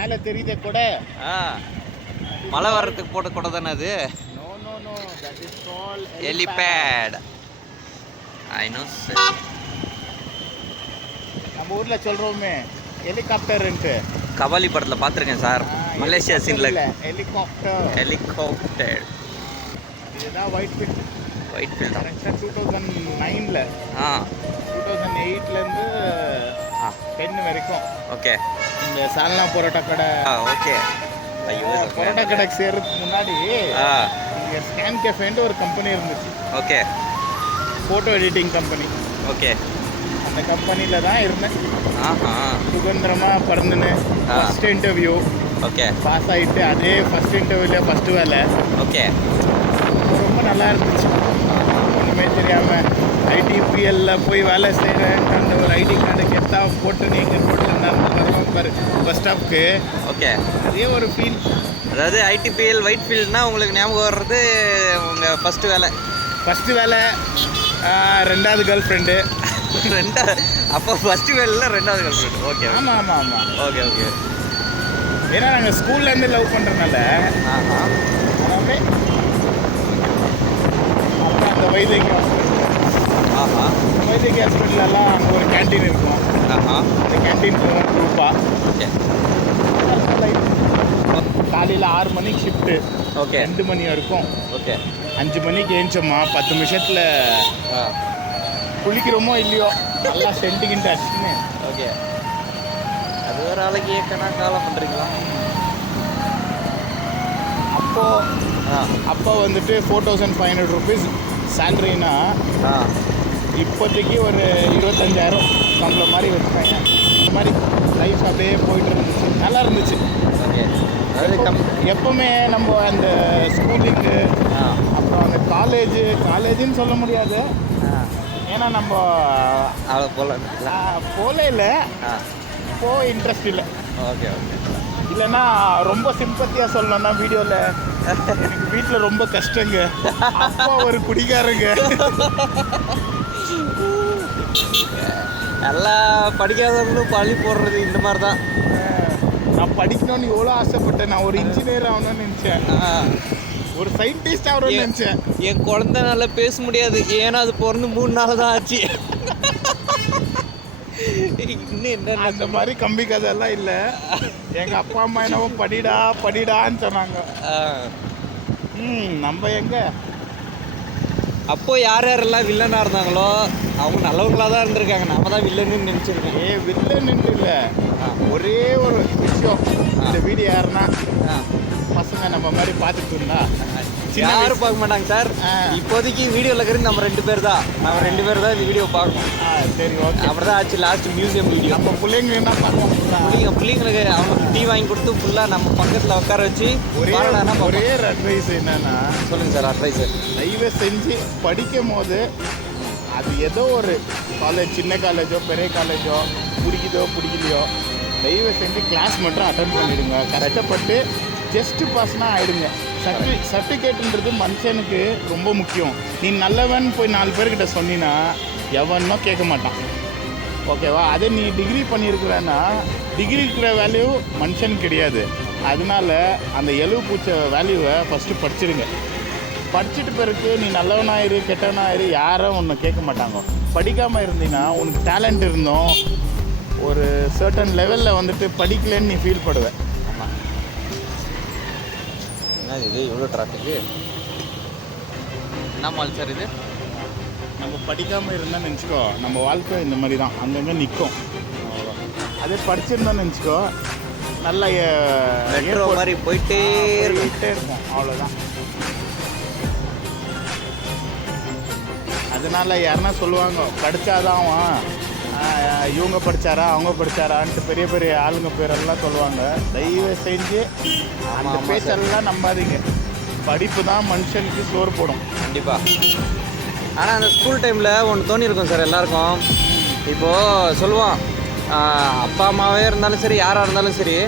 மேலே தெரியுதே கூட. மழை வர்றதுக்கு போட்ட கூட தானே அது. Know that is call helipad. I know sir. நம்ம ஊரில் சொல்கிறோமே ஹெலிகாப்டர்ன்ட்டு. கபாலி படத்தில் பார்த்துருக்கேன் சார். மலேசியா சீனில் ஹெலிகாப்டர். இதுதான் ஒயிட் ஃபீல்ட். ஒயிட் ஃபீல்ட் கரெக்டாக 2009 2008லேருந்து 10 வரைக்கும். ஓகே. இந்த சால்னா பரோட்டா கடை. ஓகே. ஐயோ, பரோட்டா கடைக்கு சேர்றதுக்கு முன்னாடி இங்கே ஸ்கேன் கேஃபேன்ட்டு ஒரு கம்பெனி இருந்துச்சு. Okay. Photo editing company. Okay. அந்த கம்பெனியில் தான் இருந்தேன். சுதந்திரமாக பிறந்துன்னு ஃபஸ்ட் இன்டர்வியூ. ஓகே. பாஸ் ஆகிட்டு அதே ஃபஸ்ட் இன்டர்வியூவில் ஃபஸ்ட்டு வேலை. ஓகே. ரொம்ப நல்லா இருந்துச்சு. ஒன்றுமே தெரியாமல் ஐடிபிஎல்ல போய் வேலை செய்கிறேன். அந்த ஒரு ஐடி கார்டு கெத்தா போட்டு நீங்கள் போட்டு பாரு பஸ் ஸ்டாப்க்கு. ஓகே. அதே ஒரு ஃபீல். அதாவது ஐடிபிஎல் ஒயிட் ஃபீல்ட்னா உங்களுக்கு ஞாபகம் வர்றது உங்கள் ஃபஸ்ட்டு வேலை. ஃபஸ்ட்டு வேலை, ரெண்டாவது கேர்ள் ஃப்ரெண்டு. அப்போ ஃபஸ்ட்டு வேலையில் ரெண்டாவது கேர்ள் ஃப்ரெண்டு. ஓகே. ஆமாம். ஓகே. ஏன்னா நாங்கள் ஸ்கூல்லேருந்து லவ் பண்ணுறதுனால எல்லாமே. அப்புறம் அந்த வைத்திய ஹாஸ்பிட்டலெல்லாம் அங்கே ஒரு கேன்டீன் இருக்கும். அந்த கேன்டீன் போவோம் குரூப்பாக. ஓகே. காலையில் 6 மணிக்கு ஷிஃப்ட்டு. ஓகே. 2 மணி வரைக்கும். ஓகே. 5 மணிக்கு ஏஞ்சோம்மா 10 நிமிஷத்தில் குளிக்கிறோமோ இல்லையோ நல்லா சென்ட்டுக்கிட்டு அடிச்சுன்னு. ஓகே. அது ஒரு ஆளுக்கு ஏக்கனா காலம் பண்ணுறீங்களா? அப்போ வந்துட்டு 4500 rupees சேலரினா இப்போதைக்கு ஒரு 25,000 சம்பளம் மாதிரி வச்சுக்காங்க. இந்த மாதிரி லைஃப் அப்படியே போயிட்டு இருந்துச்சு. நல்லா இருந்துச்சு. ஓகே. அதாவது எப்போவுமே நம்ம அந்த ஸ்கூலிங்கு அப்புறம் அந்த காலேஜுன்னு சொல்ல முடியாது. ஏன்னா நம்ம போல இல்லை, இன்ட்ரெஸ்ட் இல்லை. ஓகே. இல்லைன்னா ரொம்ப சிம்பத்தியாக சொல்லணும்னா வீடியோவில் எனக்கு வீட்டில் ரொம்ப கஷ்டங்க, அப்பா ஒரு குடிகாரங்க. நல்லா படிக்காதவங்களும் பள்ளி போடுறது இந்த மாதிரி தான். நான் படிக்கணும்னு எவ்வளோ ஆசைப்பட்டேன். நான் ஒரு இன்ஜினியர் ஆகணும்னு நினச்சேன், ஒரு சயின்டிஸ்ட் ஆகணும்னு நினச்சேன். என் குழந்தை நல்லா பேச முடியாது, ஏன்னா அது பிறந்து 3 நாள் தான் ஆச்சு. இன்னும் என்ன அந்த மாதிரி கம்பி கதையெல்லாம் இல்லை. எங்கள் அப்பா அம்மா என்னவோ படிடான்னு சொன்னாங்க. நம்ம எங்க அப்போ யாரெல்லாம் வில்லனாக இருந்தாங்களோ அவங்க நல்லவங்களாக தான் இருந்திருக்காங்க. நம்ம தான் வில்லன்னு நினச்சிருக்கோம். வில்லன்னு இல்லை, ஒரே ஒரு விஷயம். இந்த வீடியோ யாருன்னா பசங்க நம்ம மாதிரி பார்த்துட்டு இருந்தா யாரும் பார்க்க மாட்டாங்க சார். இப்போதைக்கு வீடியோவில் இருக்கிறது நம்ம 2 பேர் தான். இந்த வீடியோ பார்க்கணும். சரி, ஓகே. அப்புறம் தான் ஆச்சு லாஸ்ட் மியூசியம் வீடியோ. நம்ம பிள்ளைங்க என்ன பார்ப்போம். பிள்ளைங்களுக்கு அவங்க டீ வாங்கி கொடுத்து ஃபுல்லாக நம்ம பக்கத்தில் உட்கார வச்சு ஒரே ஒரு அட்வைஸ் என்னன்னா, சொல்லுங்கள் சார். அட்வைஸ் தயவு செஞ்சு படிக்கும் போது அது ஏதோ ஒரு காலேஜ், சின்ன காலேஜோ பெரிய காலேஜோ, பிடிக்கலையோ தயவு செஞ்சு கிளாஸ் மட்டும் அட்டன் பண்ணிவிடுங்க. கஷ்டப்பட்டு ஜஸ்ட் பாஸ்னால் ஆகிடுங்க. சர்டிஃபிகேட்டுன்றது மனுஷனுக்கு ரொம்ப முக்கியம். நீ நல்லவன் போய் 4 பேர்கிட்ட சொன்னீன்னா எவனும் கேட்க மாட்டான். ஓகேவா? அதே நீ டிகிரி பண்ணியிருக்கிறேன்னா டிகிரி இருக்கிற வேல்யூ மனுஷனுக்கு கிடையாது. அதனால அந்த எலுவு பூச்ச வேல்யூவை ஃபஸ்ட்டு படிச்சிடுங்க. படிச்சுட்டு பிறகு நீ நல்லவனாயிரு கெட்டவனாயிரு யாரும் உன்னை கேட்க மாட்டாங்க. படிக்காமல் இருந்தீங்கன்னா உனக்கு டேலண்ட் இருந்தோம் ஒரு சர்டன் லெவலில் வந்துட்டு படிக்கலன்னு நீ ஃபீல் பண்ணுவேன். ஆமாம். என்ன இது இவ்வளோ டிராஃபிக்கு? என்ன மால் சார் இது? நம்ம படிக்காமல் இருந்தான்னு நினச்சிக்கோ, நம்ம வாழ்க்கை இந்த மாதிரி தான் அங்கங்கே நிற்கும். அதே படிச்சிருந்தோன்னு நினச்சிக்கோ, நல்ல மெட்ரோ மாதிரி போயிட்டே இருக்கும். அவ்வளோதான். அதனால யாருன்னா சொல்லுவாங்க படித்தாதான் இவங்க படித்தாரா அவங்க படித்தாரான்ட்டு பெரிய பெரிய ஆளுங்க பேரெல்லாம் சொல்லுவாங்க. தயவு செஞ்சு அந்த பேச்செல்லாம் நம்பாதீங்க. படிப்பு தான் மனுஷனுக்கு சோறு போடும். கண்டிப்பாக. ஆனால் அந்த ஸ்கூல் டைமில் ஒன்று தோணியிருக்கும் சார் எல்லாருக்கும். இப்போது சொல்லுவான், அப்பா அம்மாவே இருந்தாலும் சரி யாராக இருந்தாலும் சரி,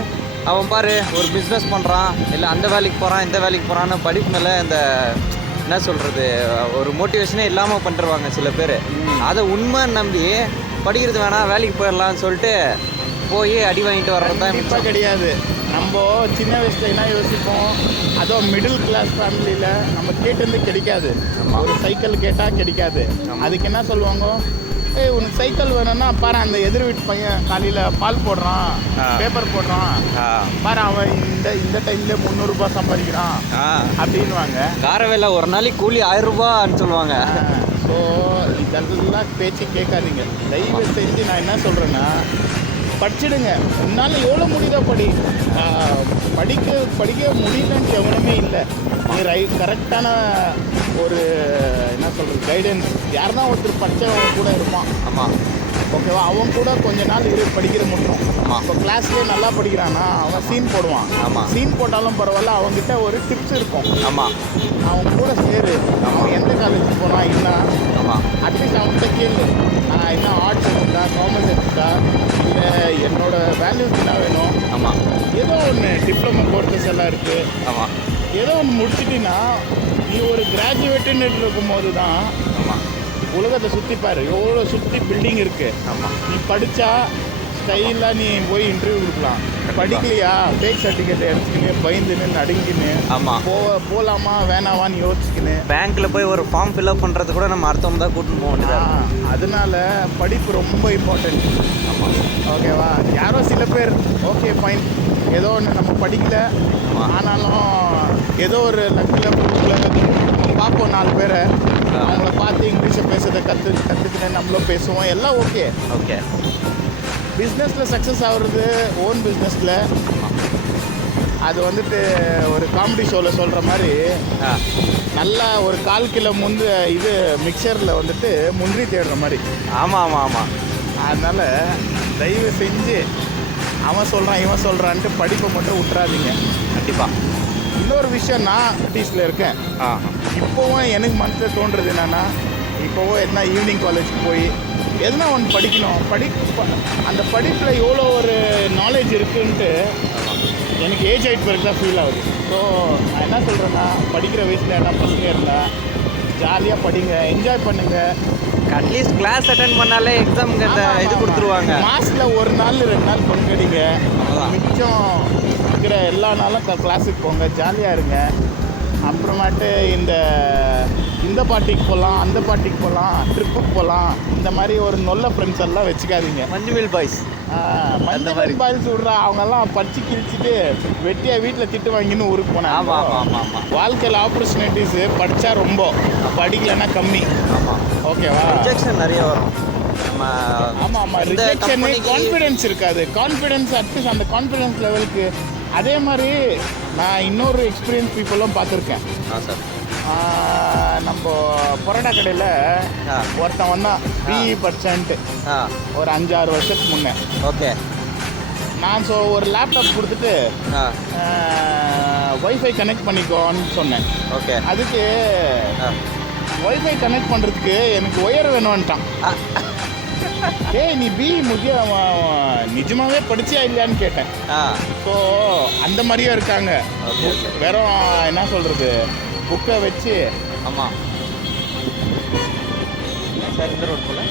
அவன் பாரு ஒரு பிஸ்னஸ் பண்ணுறான், இல்லை அந்த வேலைக்கு போகிறான் இந்த வேலைக்கு போகிறான்னு படிப்பு மேலே இந்த என்ன சொல்கிறது ஒரு மோட்டிவேஷனே இல்லாமல் பண்ணிருவாங்க சில பேர். அதை உண்மை நம்பி படிக்கிறது வேணாம் வேலைக்கு போயிடலான்னு சொல்லிட்டு போய் அடி வாங்கிட்டு வர்றது தான் கிடையாது. நம்ம சின்ன வயசுல என்ன யோசிப்போம், அதோ மிடில் கிளாஸ் ஃபேமிலியில் நம்ம கேட்டிருந்து கிடைக்காது. ஒரு சைக்கிள் கேட்டால் கிடைக்காது. அதுக்கு என்ன சொல்லுவாங்க, ஏய் உனக்கு சைக்கிள் வேணும்னா பாரு அந்த எதிர் வீட்டு பையன் காலையில் பால் போடுறான், பேப்பர் போடுறான், பாரு அவன் இந்த டைம்ல 300 ரூபாய் சம்பாதிக்கிறான் அப்படின்வாங்க. காரவேல ஒரு நாளைக்கு கூலி 1000 ரூபான்னு சொல்லுவாங்க. ஸோ இதெல்லாம் பேச்சு கேட்காதீங்க. தயவு செஞ்சு நான் என்ன சொல்கிறேன்னா, படிச்சிடுங்க. உன்னால் எவ்வளோ முடியுதோ படி. படிக்க முடியலன்னு எவனுமே இல்லை. நீ கரெக்டான ஒரு என்ன சொல்கிறது கைடன்ஸ் யாருன்னா ஒருத்தர் படித்தவங்க கூட இருப்பான். ஆமாம், ஓகேவா, அவன் கூட கொஞ்ச நாள் படிக்கிற முடியும். இப்போ கிளாஸ்லேயே நல்லா படிக்கிறான்னா அவன் சீன் போடுவான். ஆமாம், சீன் போட்டாலும் பரவாயில்ல, அவங்ககிட்ட ஒரு டிப்ஸ் இருக்கும். ஆமாம், அவன் கூட சேரு. அவன் எந்த காலேஜ் போனான் என்ன, ஆமாம், அட்லீஸ்ட் அவன்கிட்ட கேளு, நான் என்ன ஆர்ட்ஸ் எடுத்துட்டா காமர்ஸ் எடுத்துட்டா இல்லை என்னோட வேல்யூஸ் என்ன வேணும். ஆமாம், ஏதோ ஒன்று டிப்ளமோ கோர்சஸ் எல்லாம் இருக்குது. ஆமாம், ஏதோ ஒன்று முடிச்சிட்டின்னா நீ ஒரு கிராஜுவேட்டுன்னு இருக்கும்போது தான் ஆமாம், உலகத்தை சுற்றிப்பார். எவ்வளோ சுற்றி பில்டிங் இருக்குது. ஆமாம். நீ படித்தா ஸ்டைலாக நீ போய் இன்டர்வியூ கொடுக்கலாம். படிக்கலையா ஃபேக் சர்டிஃபிகேட் எடுத்துக்கின்னு பயந்துன்னு நடுங்கின்னு ஆமாம், போகலாமா வேணாவான்னு யோசிச்சுக்கின்னு பேங்க்கில் போய் ஒரு ஃபார்ம் ஃபில்அப் பண்ணுறது கூட நம்ம அடுத்தவங்க தான் கூட்டின்னு போக வேண்டியதாக. அதனால படிப்பு ரொம்ப இம்பார்ட்டன்ட். ஆமாம், ஓகேவா, யாரோ சில பேர் ஓகே ஃபைன் ஏதோ ஒன்று நம்ம படிக்கல, ஆனாலும் ஏதோ ஒரு லக்கில் பார்ப்போம் 4 பேரை, அவங்கள பார்த்து இங்கிலீஷை பேசுறதை கற்றுக்கிட்டு நம்மளும் பேசுவோம், எல்லாம் ஓகே. ஓகே. பிஸ்னஸில் சக்ஸஸ் ஆகுறது ஓன் பிஸ்னஸில் அது வந்துட்டு ஒரு காமெடி ஷோவில் சொல்கிற மாதிரி நல்லா ஒரு 1/4 கிலோ இது மிக்சரில் வந்துட்டு முந்திரி தேடுற மாதிரி. ஆமாம், ஆமாம், ஆமாம். அதனால் தயவு செஞ்சு அவன் சொல்கிறான் இவன் சொல்கிறான்ட்டு படிப்பை மட்டும் விட்டுறாதீங்க. கண்டிப்பாக. இன்னொரு விஷயம், நான் டீஸில் இருக்கேன். இப்போவும் எனக்கு மனசில் தோன்றுறது என்னென்னா, இப்போவும் என்ன ஈவினிங் காலேஜுக்கு போய் எதுனா ஒன்று படிக்கணும். அந்த படிப்பில் எவ்வளோ ஒரு நாலேஜ் இருக்குன்ட்டு எனக்கு ஏஜ் ஆகிட்டு பிறகு தான் ஃபீல் ஆகுது. ஸோ நான் என்ன சொல்கிறேன்னா, படிக்கிற வயசில் என்ன பசங்க இருந்தால் ஜாலியாக படிங்க, என்ஜாய் பண்ணுங்கள். அட்லீஸ்ட் கிளாஸ் அட்டென்ட் பண்ணாலே எக்ஸாமுக்கு இந்த இது கொடுத்துருவாங்க. மாதத்தில் 1 நாள் 2 நாள் பங்கடிங்க. மிச்சம் இருக்கிற எல்லா நாளும் கிளாஸுக்கு போங்க, ஜாலியாக இருங்க. அப்புறமேட்டு இந்த பார்ட்டிக்கு போகலாம், அந்த பார்ட்டிக்கு போகலாம், ட்ரிப்புக்கு போகலாம். இந்த மாதிரி ஒரு நல்ல ஃப்ரெண்ட்ஸ் எல்லாம் வச்சுக்காதீங்க. மஞ்சுவில் பாய்ஸ் அந்த மாதிரி பாய்ஸ் விட்றா, அவங்கெல்லாம் படித்து கிழிச்சிட்டு வெட்டியாக வீட்டில் திட்டு வாங்கின்னு ஊருக்கு போனாங்க. ஆமாம், ஆமாம், ஆமாம். வாழ்க்கையில் ஆப்பர்ச்சுனிட்டிஸு படித்தா ரொம்ப, படிக்கலைன்னா கம்மி. ஆமாம், ஓகேவா. ரிஜெக்ஷன் நிறைய வரும். ஆமாம், ரிஜெக்ஷன், கான்ஃபிடென்ஸ் இருக்காது. கான்ஃபிடென்ஸ் அட்லீஸ்ட் அந்த கான்ஃபிடென்ஸ் லெவலுக்கு. அதே மாதிரி நான் இன்னொரு எக்ஸ்பீரியன்ஸ் பீப்புளும் பார்த்துருக்கேன். சார், நம்ம பரோட்டா கடையில் ஒருத்தன் வந்தான், பிஇ படிச்சான்ட்டு, ஒரு 5-6 வருஷத்துக்கு முன்னே. ஓகே. நான் ஒரு லேப்டாப் கொடுத்துட்டு ஒய்ஃபை கனெக்ட் பண்ணிக்கோன்னு சொன்னேன். ஓகே. அதுக்கு ஒய்ஃபை கனெக்ட் பண்ணுறதுக்கு எனக்கு ஒயர் வேணும்ன்ட்டான். ஏய் நீ பிஇ நிஜமாவே படிச்சியா இல்லையான்னு கேட்டேன். ஸோ அந்த மாதிரியும் இருக்காங்க. வெறும் என்ன சொல்கிறது, புக்கை வச்சு. ஆமாம் சார், இந்த ரோட் போல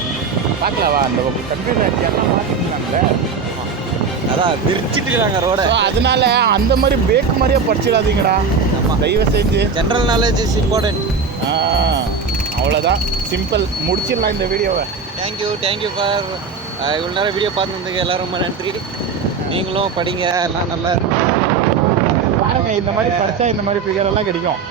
பார்க்கலாவா, அந்த கம்ப்யூட்டர் எல்லாம் மாற்றிக்கலாம்ல. அதான் விரிச்சிட்டுக்கிறாங்க ரோட. அதனால அந்த மாதிரி பேக் மாதிரியே படிச்சிடாதீங்கடா. தயவு செஞ்சு ஜென்ரல் நாலேஜ் இஸ் இம்பார்ட்டன்ட். அவ்வளோதான், சிம்பிள், முடிச்சிடலாம் இந்த வீடியோவை. தேங்க்யூ ஃபார் இவ்வளோ நேரம் வீடியோ பார்த்துருந்ததுக்கு எல்லோரும் ரொம்ப நன்றி. நீங்களும் படிங்க, எல்லாம் நல்லா பாருங்கள். இந்த மாதிரி படித்தா இந்த மாதிரி ஃபிகர் எல்லாம் கிடைக்கும்.